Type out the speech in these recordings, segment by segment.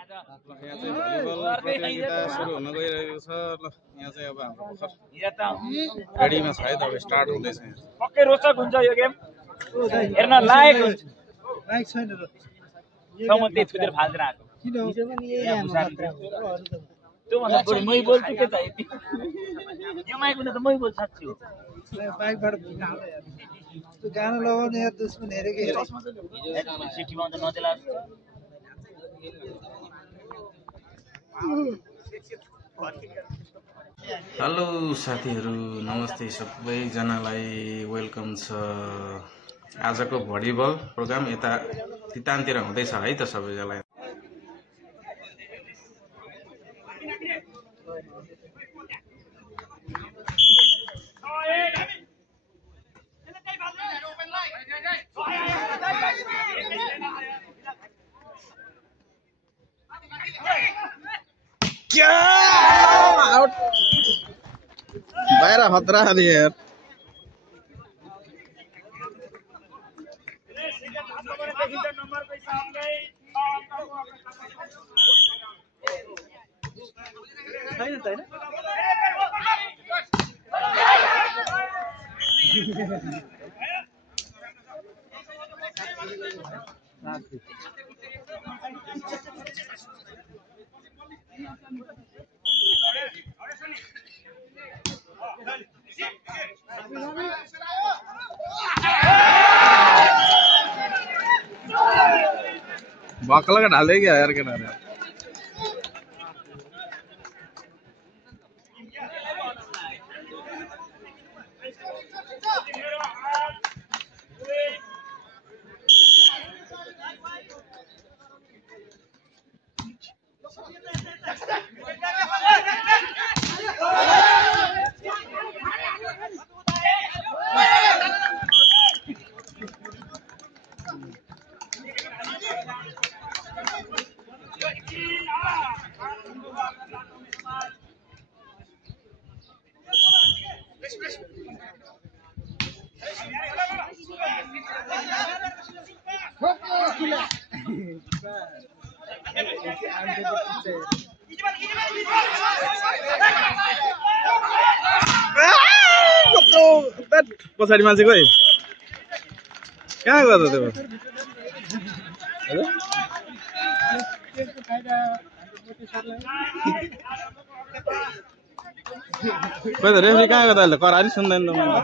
यहाँ चाहिँ भलिबल प्रतियोगिता सुरु हुन गइरहेको छ। ल यहाँ चाहिँ अब हाम्रो भर्खर रेडीमा छ है त, अब स्टार्ट हुँदैछ। पक्कै रोचक हुन्छ यो गेम, हेर्न लायक हुन्छ। लायक छैन र म त्यही छुदेर फाल्दैन आएको किन हो त्योभन्दा बढी मै बोल्छु के चाहियो यो माइकमा त मै बोल्छु साँच्ची हो। बाइकबाट त्यो गाना लगाउने यार दुश्मन हेरेको हेरे सिटीमा त नदेला हेलो साथीहरू, नमस्ते सबैजनालाई, वेलकम छ। आजको भलिबल प्रोग्राम यता तितानतिर हुँदैछ है त सबैजनालाई। क्या आउट बाहिर खतरा नि यार। छैन त हैन बकल का डाले क्या यार के नारे। पछाडि मान्छे गयो कहाँ गयो त त्यो? खोइ त रेफ्री कहाँ गयो त? अहिले करानी सुन्दैन त मैले।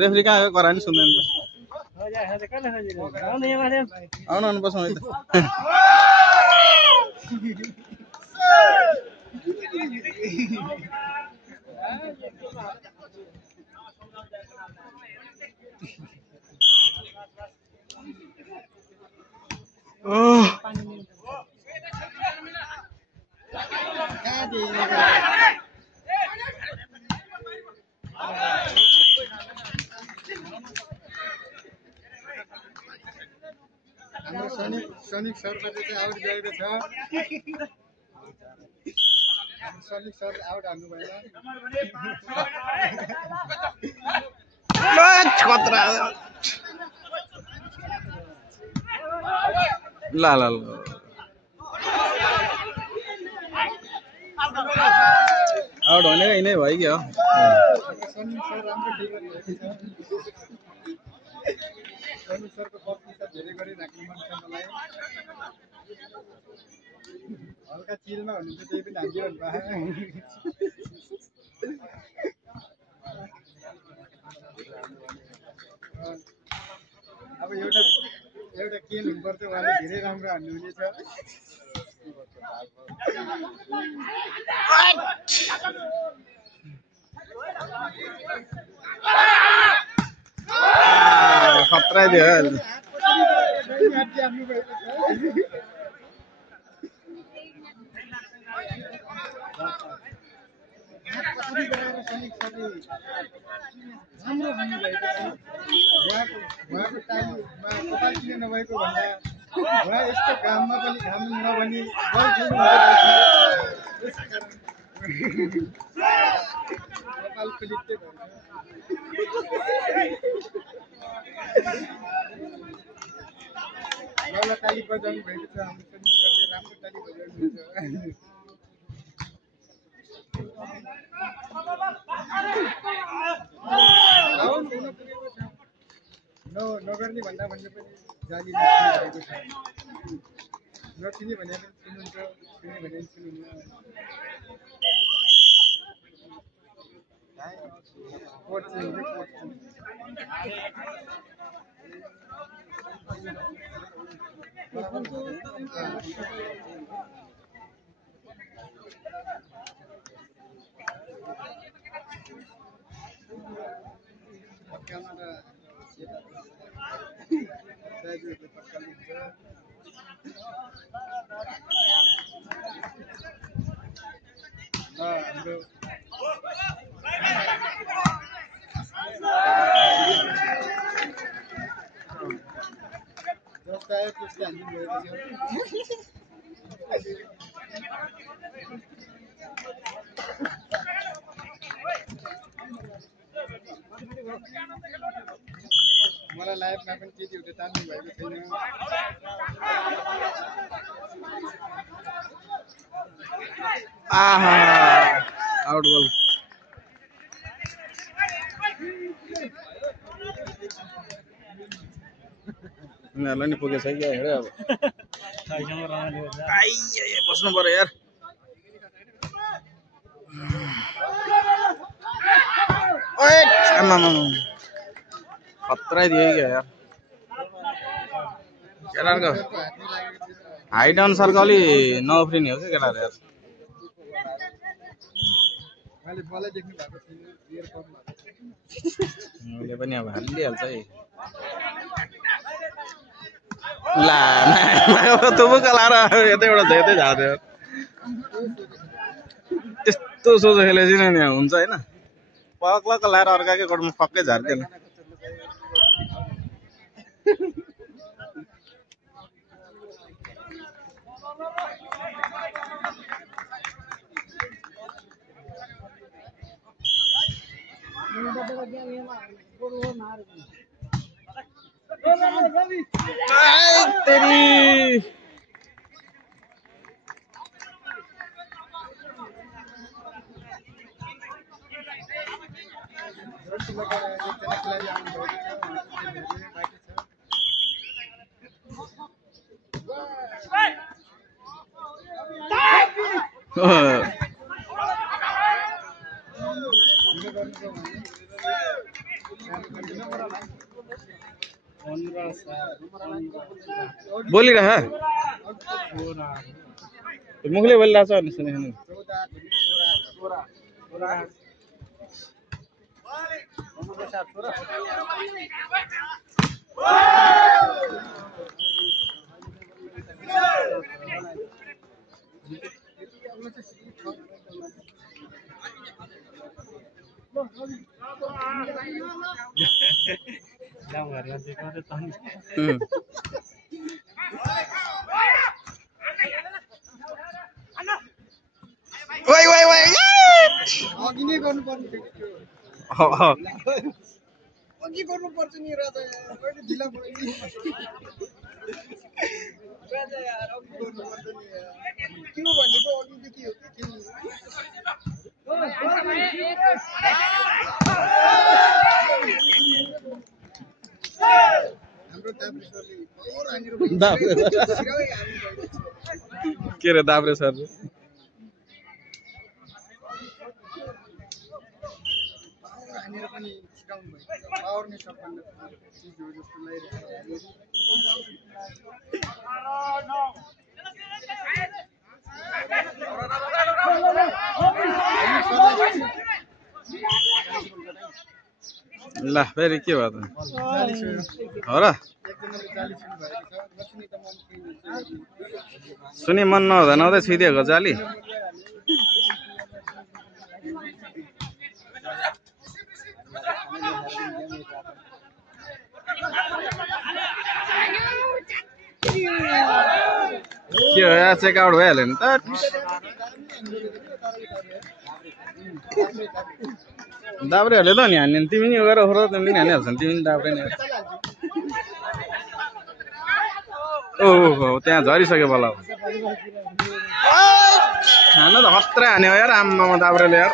रेफ्री कहाँ गयो? करानी सुन्दैन त। आउनु आउनु बसौँ है त। हाम्रो सैनिक सरले चाहिँ आउट गएको छ। सैनिक सर आउट हान्नु भएन। खतरा ल ल ल आउट भनेको यिनै भयो क्या हो। सैनिक सर राम्रो डिलिभर भएको छ। सैनिक सरको बक्सिस धेरै गरी राख्नु मन छ मलाई। हल्का चिलमा हुनुहुन्छ त्यही पनि हान्दियो अब एउटा के हुनुपर्छ, उहाँले धेरै राम्रो हान्नुहुनेछ। खतरा दियो राम्रो भन्नुभएको छ। उहाँको टाइममा कपाल किन नभएको भन्दा उहाँ यस्तो घाममा पनि घाम नभनी बल खेल्नु कपाल फिलिप्ते भन्छ। ताली बजाउनु भएको छ। हाम्रो सैनिकहरूले राम्रो ताली बजाएको नगर्ने भन्दा भन्ने पनि जाली भएको छ नचिने भने पनि सुन्नुहुन्छ सुने भने पनि सुन्नुहुन्न मलाई लाइफमा पनि त्यति एउटा तान्नु भएको छैन आहा आउट बल उनीहरूलाई नि पुगेछ क्या हेर अब आइए बस्नु पर्यो यार ओए आमामा खतरा दियो क्या यार केटाहरूको हाइट अनुसारको अलि नउफ्रिने हो क्या केटाहरू यार उसले पनि अब हालिहाल्छ है ला तुबुका लाएर यतैबाट यतै झार्थ्यो त्यस्तो सोझो खेलेपछि नि हुन्छ होइन पक्लक लाएर अर्काकै कोर्टमा पक्कै झार्थ्यो नि तेरी बोलिरह मुखले बोलिरहेछ भने सुनेको अघि गर्नुपर्छ नि राजा कहिले ढिला भयो नि राजा यार अघि गर्नुपर्छ नि त्यो भनेको अघिदेखि हो कि हाम्रो के रे दाब्रे सर हामीहरू पनि सिकाउनु भयो पावर नै सबभन्दा चिज हो जस्तो ल फेरि के भयो त हो र सुनि मन नहुँदा नहुँदै छुइदिएको जाली के हो यार चेकआउट भइहाल्यो नि त दाब्रेहरूले त नि हान्ने तिमी नि गएर हो तिमीले नि हानिहाल्छ नि तिमी नि दाब्रे नि ओ त्यहाँ झरिसक्यो बल्ल हान्नु त खत्रा हान्यो यार आम्मामा दाब्रेले यार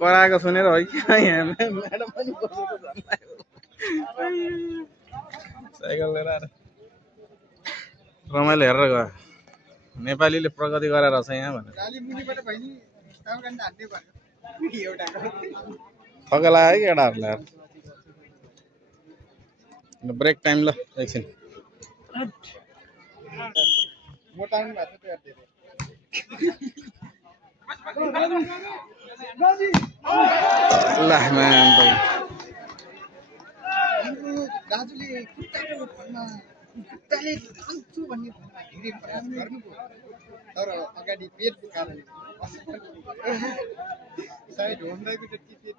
कराएको सुनेर हो कि यहाँ म्याडम पनि बसेको साइकल लिएर आएर रमाइलो हेरेर गयो नेपालीले प्रगति गरेर छ यहाँ भनेर थका लाग्यो कि केटाहरूलाई यार ब्रेक टाइम ल एकछिन ल म्यान दाजुले खुट्टाले खान्छु भन्ने धेरै प्रयास गर्नुभयो तर अगाडि पेटको कारणले सायद होमलाई त्यति पेट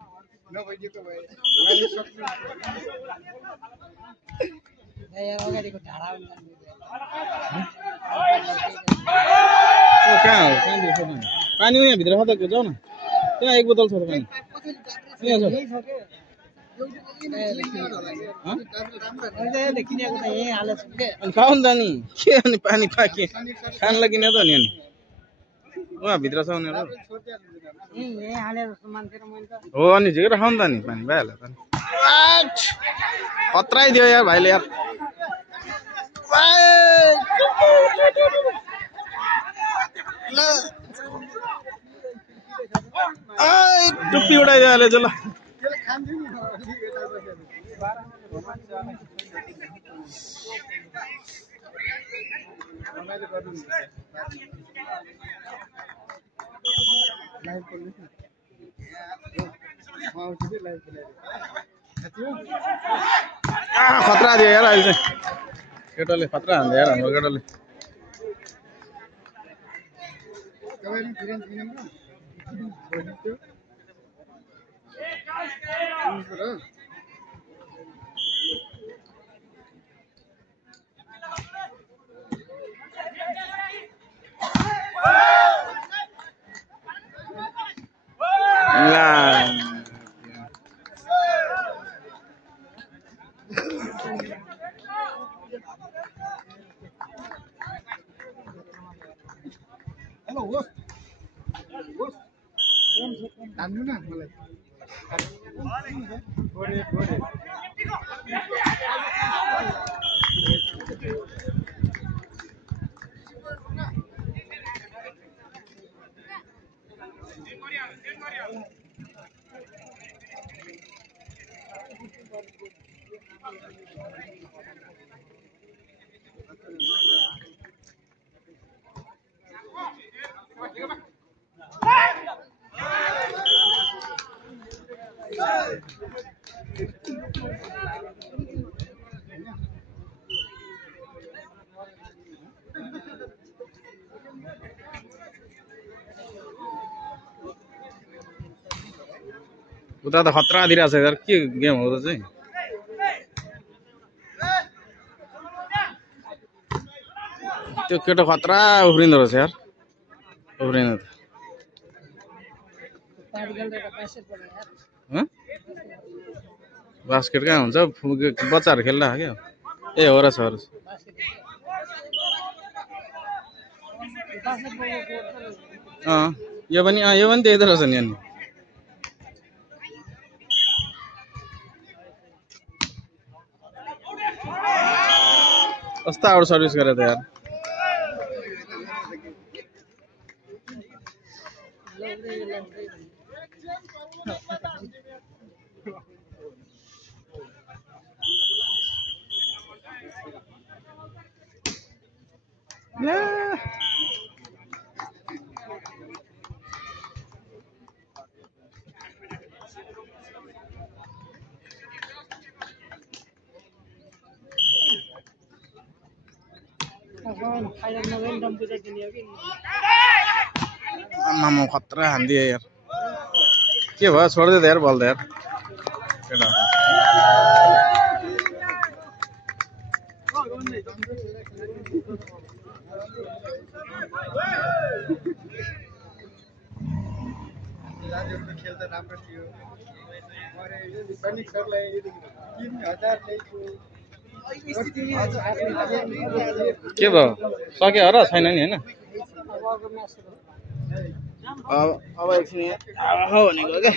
नभइदिएको भए उहाँले सक्नु अगाडिको ढाडा कहाँ हो पानी यहाँभित्र छ त जाऊ न त्यहाँ एक बोतल छ त पानी यहाँ छ अनि खाऊ नि त नि के अनि पानी पाके खानलाई किने त नि अनि उहाँभित्र छ उनीहरू हो अनि झिकेर खाऊ नि त नि पानी भइहाल्यो त नि खत्राइदियो यार भाइले यार टुप्पी उडाइदियो अहिले चाहिँ ल खतरा दियो यार अहिले चाहिँ केटाले खतरा हान्थ्यो यार हाम्रो केटाले हान्नु न मलाई उता त खतरा दिइरहेको छ यार के गेम हो त चाहिँ त्यो केटो खतरा उफ्रिँदो रहेछ यार उफ्रिँदो त बास्केट कहाँ हुन्छ बच्चाहरू खेल्दा क्या ए हो रहेछ हो रहेछ यो पनि त्यही त रहेछ नि अनि कस्तो आउट सर्भिस गरे त यार आम्मामा खतरा हान्दियो यार के भयो छोड्दै त यार बल त यार केटा दाजुहरूको खेल त राम्रो थियो मैले सैनिक सरलाई 3000 ल्याइछु के भयो सक्यो र छैन नि हैन अब एकछिन यहाँ भनेको क्या